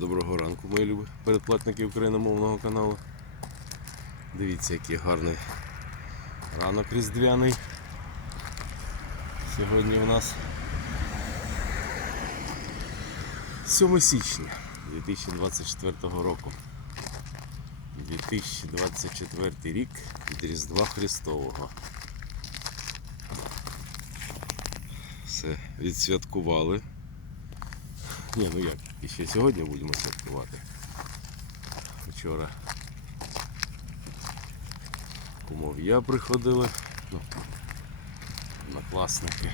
Доброго ранку, мої любі передплатники україномовного каналу. Дивіться, який гарний ранок різдвяний. Сьогодні у нас 7 січня 2024 року. 2024 рік від Різдва Христового. Все, відсвяткували. Ні, ну як, і ще сьогодні будемо святкувати. Вчора кумов'я приходили, ну, однокласники.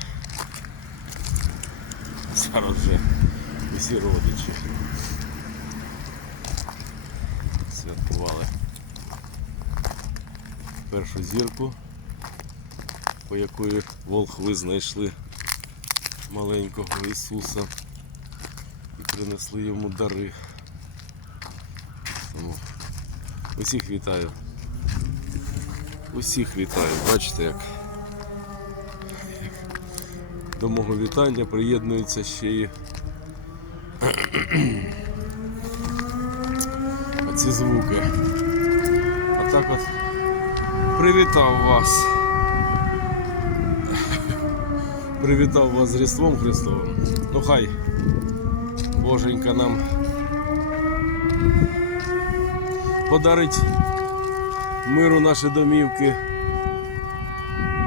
Зараз вже усі родичі святкували першу зірку, по якої волхви знайшли маленького Ісуса принесли йому дари. Тому усіх вітаю. Усіх вітаю. Бачите, як до мого вітання приєднуються ще й оці звуки. А так от привітав вас. Привітав вас з Різдвом Христовим. Ну хай Боженька нам подарить миру наші домівки,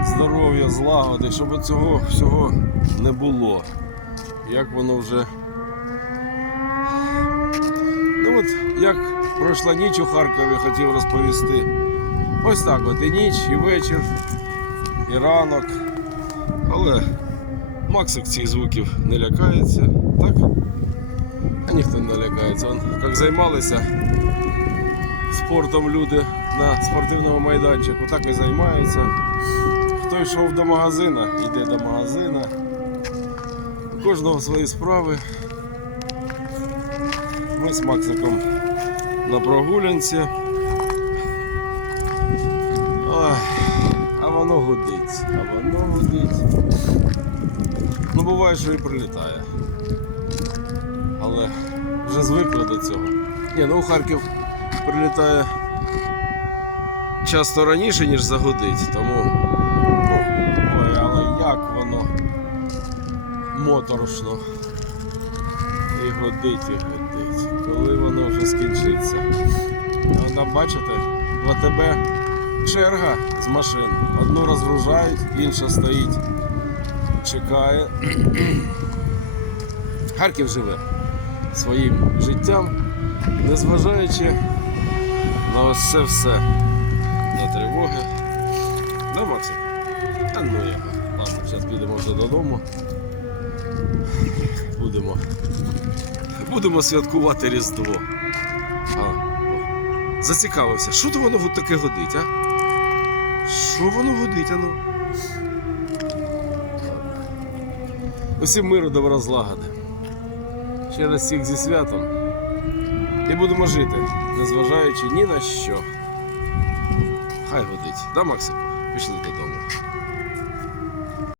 здоров'я, злагоди, щоб цього всього не було. Як воно вже. Ну от як пройшла ніч у Харкові, хотів розповісти. Ось так от і ніч, і вечір, і ранок. Але Максик цих звуків не лякається, так? Ніхто не лякається. Он, як займалися спортом люди на спортивному майданчику, так і займаються. Хто йшов до магазина, йде до магазина. У кожного свої справи. Ми з Максиком на прогулянці. А воно гудить, а воно гудить. Ну буває, що і прилітає. Але вже звикли до цього. Ні, ну Харків прилітає часто раніше, ніж загудить, тому. Ну, ой, але як воно моторошно. І годить, і годить. Коли воно вже скінчиться. А там бачите, в АТБ черга з машин. Одну розгружають, інша стоїть, чекає. Харків живе своїм життям, незважаючи на ось це все. На тривоги. Да, Максим? А ну його. Ладно, зараз підемо вже додому. Будемо. Будемо святкувати Різдво. А. Зацікавився, що то воно таке годить, а? Що воно годить, а ну? Усім миру добра злагоди. Ще раз всіх зі святом. І будемо жити, незважаючи ні на що. Хай годить. Да, Максим? Пішли додому.